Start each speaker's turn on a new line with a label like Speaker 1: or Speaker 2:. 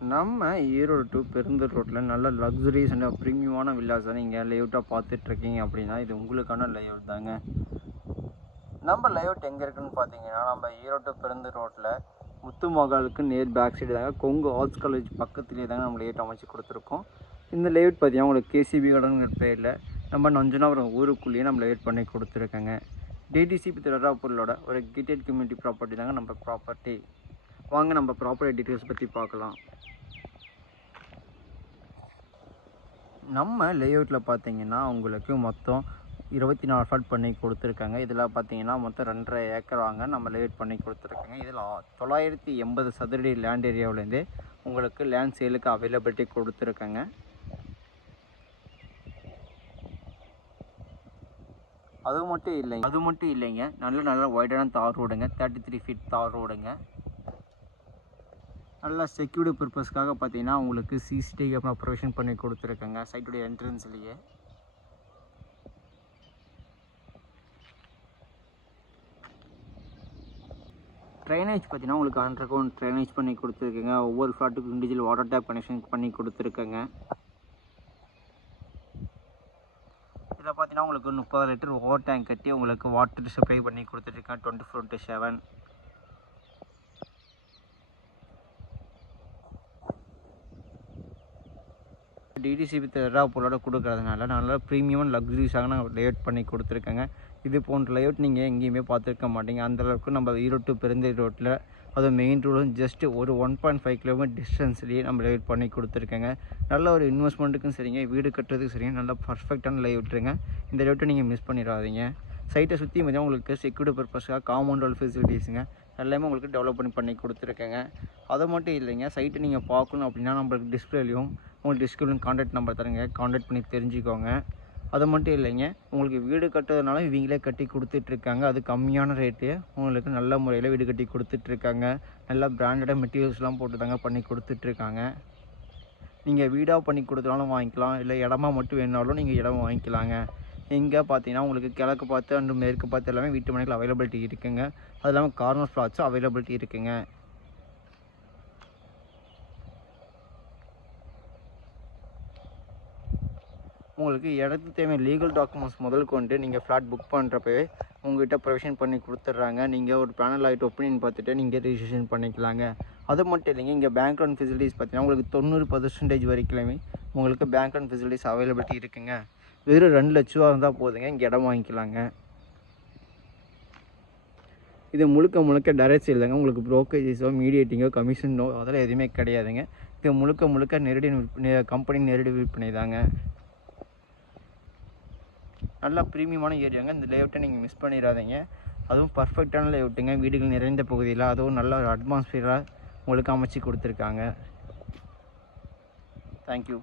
Speaker 1: நம்ம ஈரோடு டு பெருந்தூர் ரோட்டில் நல்ல லக்ஸுரிஸ் அண்ட் ப்ரீமியமான வில்லாஸை நீங்கள் லேஅவுட்டாக பார்த்துட்ருக்கீங்க அப்படின்னா இது உங்களுக்கான லேஅவுட் தாங்க. நம்ம லேஅவுட் எங்கே இருக்குன்னு பார்த்தீங்கன்னா நம்ம ஈரோடு to பெருந்தூர் ரோட்டில் முத்து மகாலுக்கு நேர் பேக் சைடு தாங்க கொங்கு ஆர்ட்ஸ் காலேஜ் பக்கத்துலேயே தாங்க நம்ம லேஅவுட் அமைச்சு கொடுத்துருக்கோம். இந்த லேஅவுட் பார்த்தீங்கன்னா உங்களுக்கு கேசிபி கடன்கிற பேரில் நம்ம நஞ்சனாபுரம் ஊருக்குள்ளேயே நம்ம லேஅவுட் பண்ணி கொடுத்துருக்கேங்க. டிடிசிபி திருடாப்பூரிலோட ஒரு கிட்டட் கம்யூனிட்டி ப்ராப்பர்ட்டி தாங்க நம்ம ப்ராப்பர்ட்டி வாங்க நம்ம ப்ராப்பர்ட்டி டீட்டெயில்ஸ் பற்றி பார்க்கலாம். நம்ம லேஅவுட்டில் பார்த்தீங்கன்னா உங்களுக்கு மொத்தம் இருபத்தி நாலு ஃபாட் பண்ணி கொடுத்துருக்காங்க. இதில் பார்த்தீங்கன்னா மொத்தம் ரெண்டரை ஏக்கர் வாங்க நம்ம லேஅவுட் பண்ணி கொடுத்துருக்காங்க. இதில் தொள்ளாயிரத்தி எண்பது சதுரடி லேண்ட் ஏரியாவிலேருந்து உங்களுக்கு லேண்ட் சேலுக்கு அவைலபிலிட்டி கொடுத்துருக்காங்க. அது மட்டும் இல்லைங்க. அது மட்டும் இல்லைங்க. நல்ல நல்ல ஒய்டான தார் ரோடுங்க. தேர்ட்டி த்ரீ ஃபீட் தார் ரோடுங்க. நல்லா செக்யூரிட்டி பர்பஸ்க்காக பார்த்தீங்கன்னா உங்களுக்கு சிசிடிவி அப்புறம் ப்ரொவிஷன் பண்ணி கொடுத்துருக்கங்க. சைட்டுடைய என்ட்ரன்ஸ்லேயே ட்ரைனேஜ் பார்த்தீங்கன்னா உங்களுக்கு அண்டர் கிரவுண்ட் ட்ரைனேஜ் பண்ணி கொடுத்துருக்கேங்க. ஒவ்வொரு ஃப்ளாட்டுக்கும் இண்டிவிஜுவல் வாட்டர் டேப் கனெக்ஷன் பண்ணி கொடுத்துருக்கேங்க. இதில் பார்த்தீங்கன்னா உங்களுக்கு முப்பது லிட்டர் ஓவர் டேங்க் கட்டி உங்களுக்கு வாட்டர் சப்ளை பண்ணி கொடுத்துருக்கேன் twenty four to seven DTCP பொருளோட கொடுக்கறதுனால நல்லா ப்ரீமியம் லக்ஸரிஸாக நான் லேஅவுட் பண்ணி கொடுத்துருக்கேங்க. இது போன்ற லேஅவுட் நீங்கள் எங்கேயுமே பார்த்துருக்க மாட்டீங்க. அந்தளவுக்கு நம்ம ஈரோட்டு பெருந்தை ரோட்டில் அதுவும் மெயின் ரோடும் ஜஸ்ட் ஒரு ஒன் பாயிண்ட் ஃபைவ் கிலோமீட்டர் டிஸ்டன்ஸ்லேயே நம்ம லேஅவுட் பண்ணி கொடுத்துருக்கேங்க. நல்ல ஒரு இன்வெஸ்ட்மெண்ட்டுக்கும் சரிங்க வீடு கட்டுறதுக்கும் சரிங்க நல்ல பர்ஃபெக்டான லேஅவுட்டுங்க இந்த லேஅவுட்டை நீங்கள் மிஸ் பண்ணிடாதீங்க. சைட்டை சுற்றி பார்த்தீங்கன்னா உங்களுக்கு செக்யூரிட்டி பர்பஸ்க்காக காம்பவுண்ட் வால் ஃபெசிலிட்டிஸுங்க எல்லாமே உங்களுக்கு டெவலப் பண்ணி பண்ணி கொடுத்துருக்கேங்க. அது மட்டும் இல்லைங்க சைட்டை நீங்கள் பார்க்கணும் அப்படின்னா நம்மளுக்கு டிஸ்பிளேலையும் உங்களுக்கு டிஸ்பிளையும் காண்டாக்ட் நம்பர் தருங்க. காண்டாக்ட் பண்ணி தெரிஞ்சுக்கோங்க. அது மட்டும் இல்லைங்க உங்களுக்கு வீடு கட்டுறதுனால இவங்களே கட்டி கொடுத்துட்ருக்காங்க. அது கம்மியான ரேட்டு உங்களுக்கு நல்ல முறையில் வீடு கட்டி கொடுத்துட்ருக்காங்க. நல்லா பிராண்டடாக மெட்டீரியல்ஸ்லாம் போட்டு தாங்க பண்ணி கொடுத்துட்ருக்காங்க. நீங்கள் வீடாக பண்ணி கொடுத்தாலும் வாங்கிக்கலாம் இல்லை இடமா மட்டும் வேணாலும் நீங்கள் இடம் வாங்கிக்கலாங்க. எங்கே பார்த்தீங்கன்னா உங்களுக்கு கிழக்கு பார்த்து அண்டு மேற்கு பார்த்து எல்லாமே வீட்டு மனைகள் அவைலபிலிட்டி இருக்குங்க. அது இல்லாமல் கார்னர் ஃப்ளாட்ஸும் அவைலபிலிட்டி இருக்குங்க. உங்களுக்கு இடத்துக்கு தேவையான லீகல் டாக்குமெண்ட்ஸ் முதல் கொண்டு நீங்கள் ஃப்ளாட் புக் பண்ணுறப்பவே உங்கள்கிட்ட ப்ரொவிஷன் பண்ணி கொடுத்துட்றாங்க. நீங்கள் ஒரு பேனல் ஆகிட்டு ஒப்பீனியன் பார்த்துட்டு நீங்கள் ரிஜிஸ்ட்ரேஷன் பண்ணிக்கலாங்க. அது மட்டும் இல்லைங்க இங்கே பேங்க் லோன் ஃபெசிலிட்டிஸ் பார்த்தீங்கன்னா உங்களுக்கு தொண்ணூறு பர்சன்டேஜ் வரைக்குமே உங்களுக்கு பேங்க் லோன் ஃபெசிலிட்டிஸ் அவைலபிலிட்டி இருக்குங்க. வெறும் ரெண்டு லட்ச ரூபா இருந்தால் போதுங்க. இங்கே இடம் வாங்கிக்கலாங்க. இது முழுக்க முழுக்க டைரக்ட் இல்லைங்க உங்களுக்கு ப்ரோக்கரேஜஸோ மீடியேட்டிங்கோ கமிஷனோ அதெல்லாம் எதுவுமே கிடையாதுங்க. இது முழுக்க முழுக்க நேரடி விற்பனை கம்பெனி நேரடி விற்பனை தாங்க. நல்லா ப்ரீமியமான ஏரியாங்க இந்த லேஅவுட்டை நீங்கள் மிஸ் பண்ணிடாதீங்க. அதுவும் பர்ஃபெக்டான லேஅவுட்டுங்க வீடுகள் நிறைந்த பகுதியில் அதுவும் நல்ல ஒரு அட்மாஸ்ஃபியராக உங்களுக்கு அமைச்சு கொடுத்துருக்காங்க. தேங்க்யூ